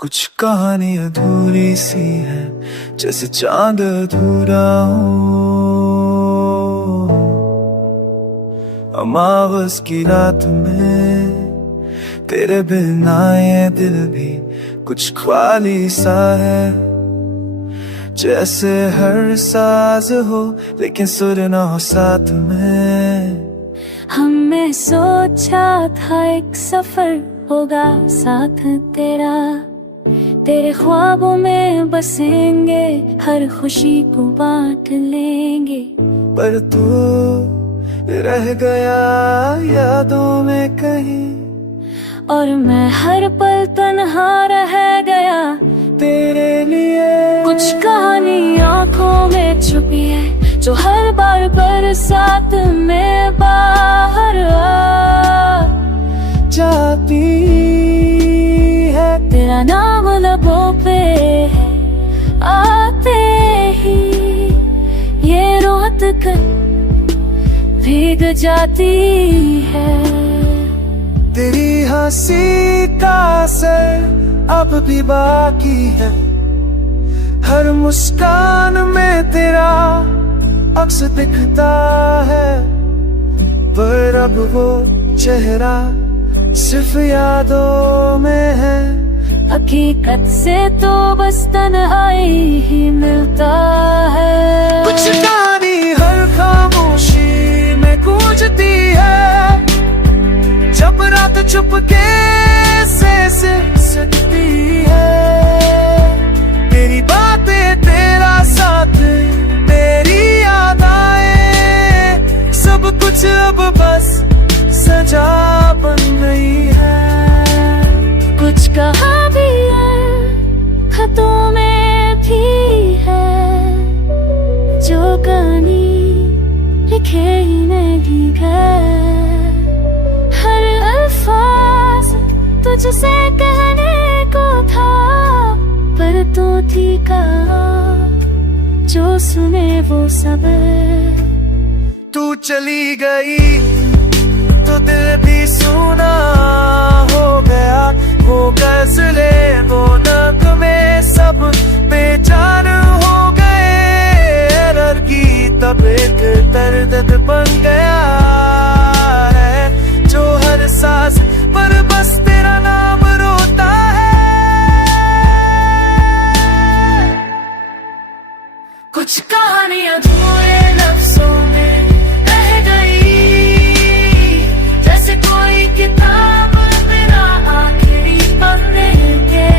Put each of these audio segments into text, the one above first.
कुछ कहानी अधूरी सी है, जैसे चांद अधूरा हो। अमावस की रात में तेरे बिना ये दिल भी कुछ ख्वाली सा है। जैसे हर साज हो लेकिन सुर ना हो साथ में। हमने सोचा था एक सफर होगा साथ तेरा, तेरे ख्वाबों में बसेंगे, हर खुशी को बांट लेंगे। पर तू रह गया यादों में कहीं, और मैं हर पल तन्हा रह गया तेरे लिए। कुछ कहानी आंखों में छुपी है, जो हर बार बरसात में बाहर आ जाती है। तेरा नाम लबों पे आते ही ये रोत कर भीग जाती है। तेरी हंसी का असर अब भी बाकी है, हर मुस्कान में तेरा अक्स दिखता है। पर अब वो चेहरा सिर्फ यादों में है। हकीकत से तो बस तन्हाई ही मिलता है। कुछ कहानी हर खामोशी में गूंजती है, जब रात चुपके से सकती है। तेरी बातें, तेरा साथ, तेरी यादें, सब कुछ अब बस सजा बन गई है। कुछ कहा भी है, खतों में भी है, जो कहानी लिखे ही नहीं गए। हर अल्फाज तुझसे कहने को था, पर तू थी कहा जो सुने वो सब। तू चली गई तो दिल भी सुना हो गया। वो गज़ले, वो नग़्मे सब बेजान हो गए। दर्द की तब एक दर्द बन गया है, जो हर सांस पर बस तेरा नाम रोता है। कुछ कहानी अधूरे लफ्ज़ों में रह गई, जैसे कोई किताब बिना आखिरी पन्ने के।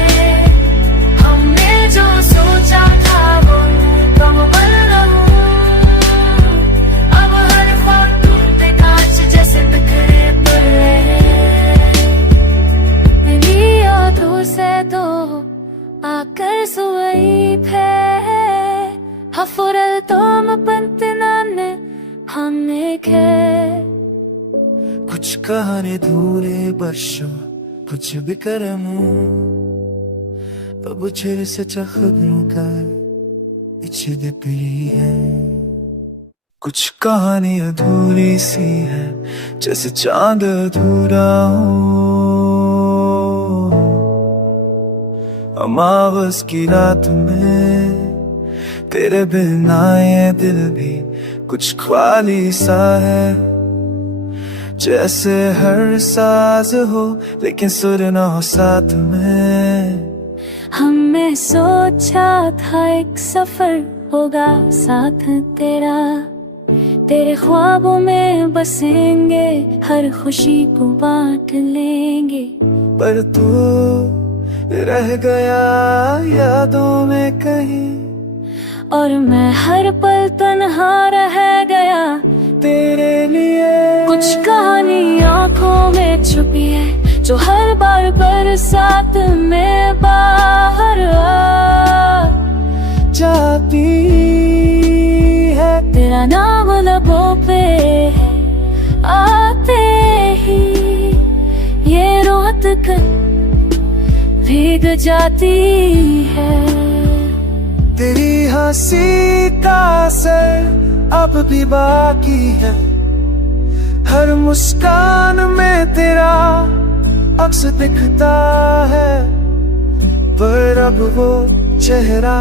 हमने जो सोचा था वो मुकम्मल न हो, अब हर ख्वाब टूटे कांच जैसे बिखरे पड़े। मेरी यादों से तो आकर सोई थे, हफुरल तोम पंतनाने हमने के। कुछ कहानी धूरे बर्षों कुछ बिकरमू, अब çerse çakıdın kar içi de pili है। कुछ कहानी अधूरी सी है, जैसे चांद अधूरा हो। अमावस की रात में तेरे बिना ये दिल भी कुछ ख्वाली सा है। जैसे हर साज हो लेकिन सुर ना हो साथ में। हमने सोचा था एक सफर होगा साथ तेरा, तेरे ख्वाबों में बसेंगे, हर खुशी को बांट लेंगे। पर तू रह गया यादों में कहीं, और मैं हर पल तन्हा रह गया तेरे लिए। कुछ कहानी आंखों में छुपी है, जो हर बार बरसात में बाहर आ जाती है। तेरा नाम लबों पे आते ही ये रोत कर भीग जाती है। तेरी हंसी का असर अब भी बाकी है, हर मुस्कान में तेरा अक्स दिखता है। पर अब वो चेहरा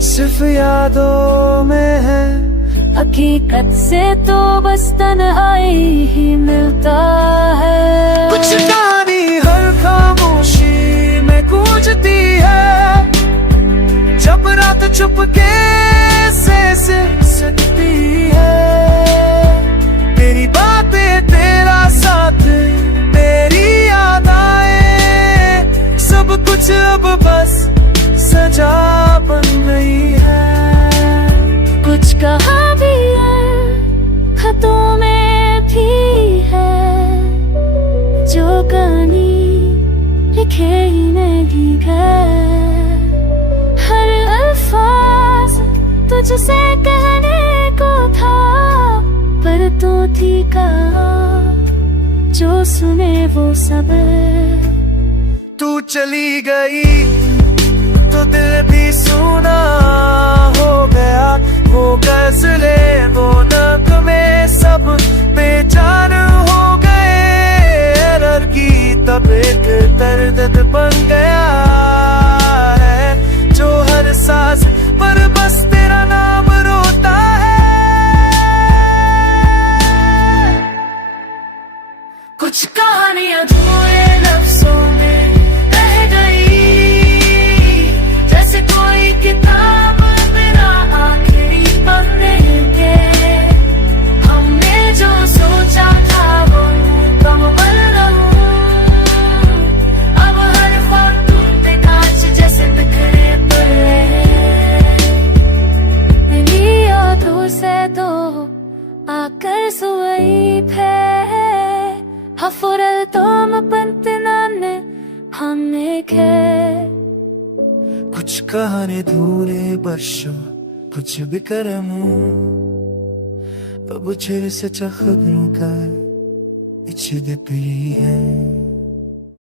सिर्फ यादों में है। हकीकत से तो बस तन्हाई ही मिलता है। कुछ कहानी हर खामोशी में गूंजती है, जब रात चुपके से सकती है। तेरी बातें, तेरा साथ, तेरी यादें, सब कुछ अब बस सजा बन गई है। कुछ कहा भी है, खतों में भी है, जो कहानी लिखे ही नहीं गए। हर अल्फाज तुझसे कहने को था, पर तो थी कहा जो सुने वो सब। तू चली गई तो दिल भी सुना हो गया। वो गज़ले, वो नगमे सब बेजान हो गए। रर की तब एक दर्द बन गया है, जो हर सांस पर बस तेरा नाम रोता है। कुछ कहानियां अधूरे लफ्जों में रह गई, जैसे कोई किताब बिना आखिरी पन्ने के। हमने जो सोचा था वो मुकम्मल रहूं, अब हर फोट टूटे कांच जैसे बिखरे पड़े। मेरी यादों से तो आकर सोई थे, Hafurel tom pantinane hame ke। कुछ कहानी धूरे बरसों कुछ बिकरमू, अब छेड़ से खबरों का içi de pili है।